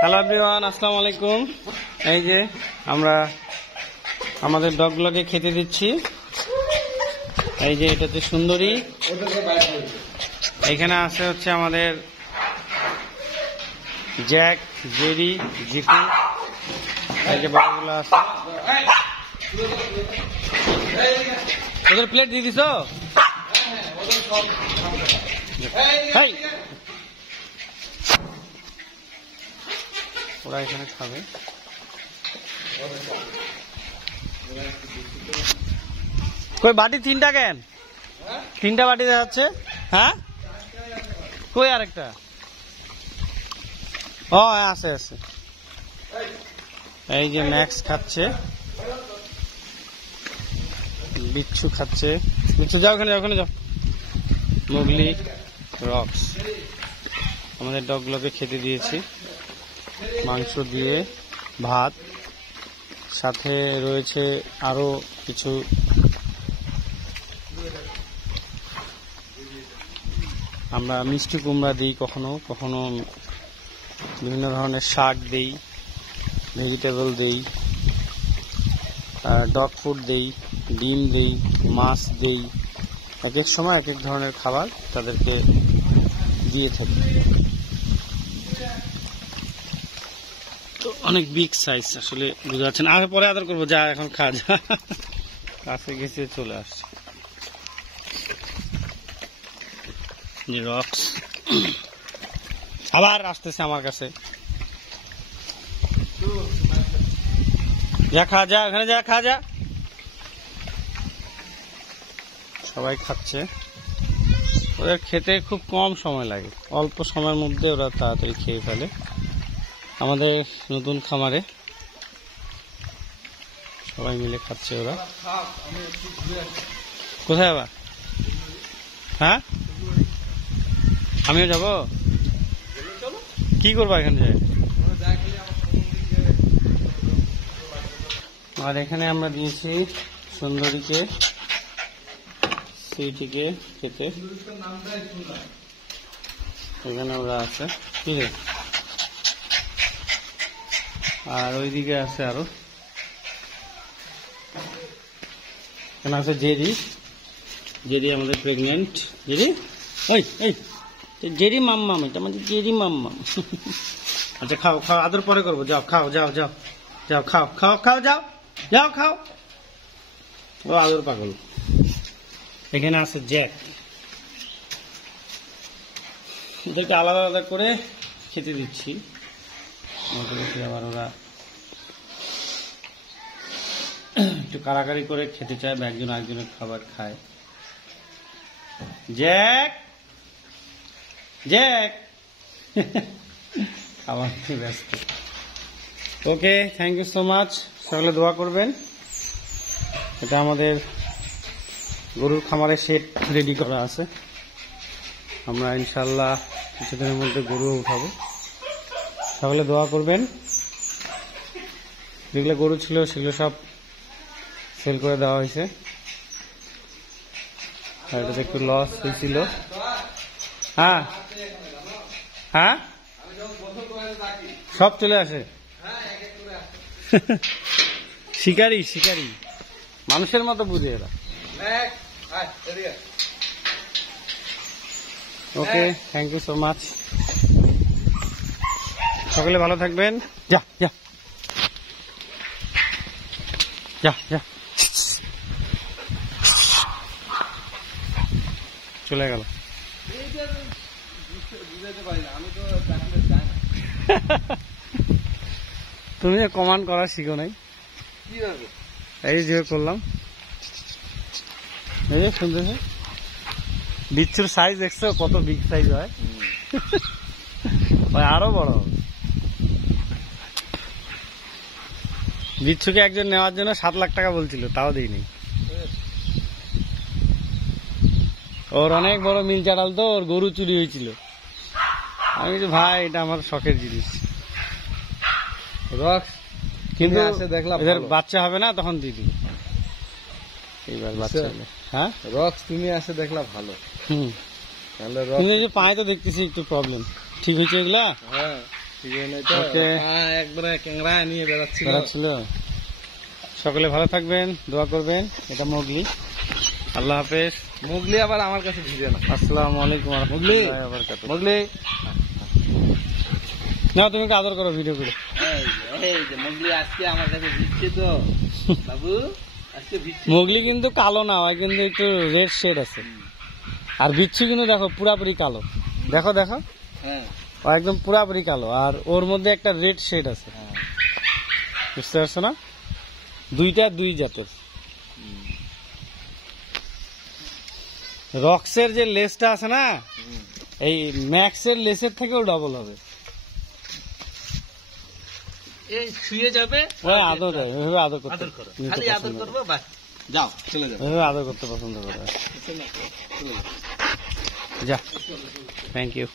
Hello everyone, আসসালামু আলাইকুম। এই যে আমরা আমাদের ডগগুলোকে খেতে দিচ্ছি। এই যে এটা হচ্ছে সুন্দরী, এখানে আছে হচ্ছে আমাদের জ্যাক, জেরি, জিকু। এই যে বড়গুলো আছে। ওদের প্লেট দিয়ে দিছো? ওরা এখানে খাবে। কই বাটি তিনটা কেন? তিনটা বাটি দেখাচ্ছে। হ্যাঁ, কই আরেকটা? ও আছে আছে। এই যে ম্যাক্স খাচ্ছে, বিচ্ছু খাচ্ছে। বিচ্ছু যাও ওখানে, যাও ওখানে যাও। মুগলি, রক্স, আমাদের ডগগুলোকে খেতে দিয়েছি মাংস দিয়ে, ভাত, সাথে রয়েছে আরো কিছু আমরা মিষ্টি কুমড়া দিই, কখনো কখনো বিভিন্ন ধরনের শাক দিই, ভেজিটেবল দিই, ডগ ফুড দিই, ডিম দিই, মাছ দিই। এক এক সময় এক এক ধরনের খাবার তাদেরকে দিয়ে থাকি। তো অনেক বিগ সাইজ, আসলে বুঝতে পারছেন। আর পরে আদর করবো, যা এখন খা, যা। কাছে গেছে চলে আসছে। যে রক্স আবার আসতেছে আমার কাছে। যা খা, যা এখানে, যা খা, যা। সবাই খাচ্ছে। ওদের খেতে খুব কম সময় লাগে, অল্প সময়ের মধ্যে ওরা তাড়াতাড়ি খেয়ে ফেলে। আমাদের নতুন খামারে সবাই মিলে খাচ্ছে ওরা। কোথায় আবার? হ্যাঁ, আমিও যাব। কি করবো এখানে যাই? আর এখানে আমরা দিয়েছি সুন্দরীকে, সুইটিকে খেতে। এখানে ওরা আছে, ঠিক আছে। আর ওইদিকে আছে আরো, এখানে আছে জেরি। জেরি আমাদের প্রেগনেন্ট। জেরি, ওই এই জেরি মাম্মাম, এটা আমাদের জেরি মাম্মাম। আচ্ছা খাও খাও, আদর পরে করবো। যাও খাও, যাও যাও যাও, খাও খাও খাও, যাও যাও খাও। ও আদর পাগল। এখানে আছে জ্যাক। এদেরকে আলাদা আলাদা করে খেতে দিচ্ছি। আবার ওরা একটু কারাকারি করে খেতে চায়, বা একজন আরেকজনের খাবার খায়। জ্যাক, জ্যাক খাবার নিয়ে ব্যস্ত। ওকে, থ্যাংক ইউ সো মাচ। সকলে দোয়া করবেন। এটা আমাদের গরুর খামারে শেড রেডি করা আছে। আমরা ইনশাল্লাহ কিছুদিনের মধ্যে গরু উঠাবো। সকলে দোয়া করবেন। যেগুলো গরু ছিল সেগুলো সব সেল করে দেওয়া হয়েছে। আর এটাতে একটু লস হয়েছিল। হ্যাঁ হ্যাঁ, সব চলে আসে। শিকারি শিকারি, মানুষের মতো বুঝে এরা। ওকে, থ্যাংক ইউ সো মাচ। সকলে ভালো থাকবেন। যা যা যা যা, চলে গেল। তুমি কমান্ড করা শিখো নাই, এই যে করলাম। এই যে শুনতেছে, বিচ্ছুর সাইজ দেখছো কত বিগ সাইজ হয়। আরো বড় হবে। বিচ্ছুকে একজন নেওয়ার জন্য 7 লাখ টাকা বলছিল, তাও দিইনি। ওর অনেক বড় মিল চাটাল, তো ওর গরু চুরি হয়েছিল। আমি বলছি ভাই, এটা আমার শখের জিনিস। রক্স কিন্তু এদের বাচ্চা হবে না, তখন দিয়ে দিবি। এইবার বাচ্চা হলে। হ্যাঁ রক্স, তুমি আসে দেখলা ভালো। কিন্তু এই যে পায়ে তো দেখতেছি একটু প্রবলেম। ঠিক হয়েছে এগুলা? হ্যাঁ। ওকে একবারে ক্যাংরা নিয়ে বেড়াচ্ছিল। সকলে ভালো থাকবেন, দোয়া করবেন। এটা মোগলি। আল্লাহ হাফেজ। মোগলি আবার আমার কাছে ভিড়ে না। আসসালামু আলাইকুম ওয়া রাহমাতুল্লাহি ওয়া বারাকাতুহু। মোগলি না, তুমি আদর করো ভিডিও করে। এই যে মোগলি আজকে আমার কাছে ভিড়ছে তো বাবু, আজকে ভিড়ছে। মোগলি কিন্তু কালো না, হয় কিন্তু একটু রেড শেড আছে। আর বিচ্ছু কিন্তু দেখো পুরাপুরি কালো। দেখো দেখো, হ্যাঁ ও একদম পুরাপুরি কালো, আর ওর মধ্যে একটা রেড শেড আছে। বুঝতে পারছো না? দুইটা দুই জাতের। রক্সের যে লেসটা আছে না, এই ম্যাক্সের লেসের থেকেও ডবল হবে। এই শুয়ে যাবে, ওই আদর দেয়, ওইভাবে আদর করতে খালি আদর করবো, বাস যাও চলে যাবে। ওইভাবে আদর করতে পছন্দ করে। যা, থ্যাংক ইউ।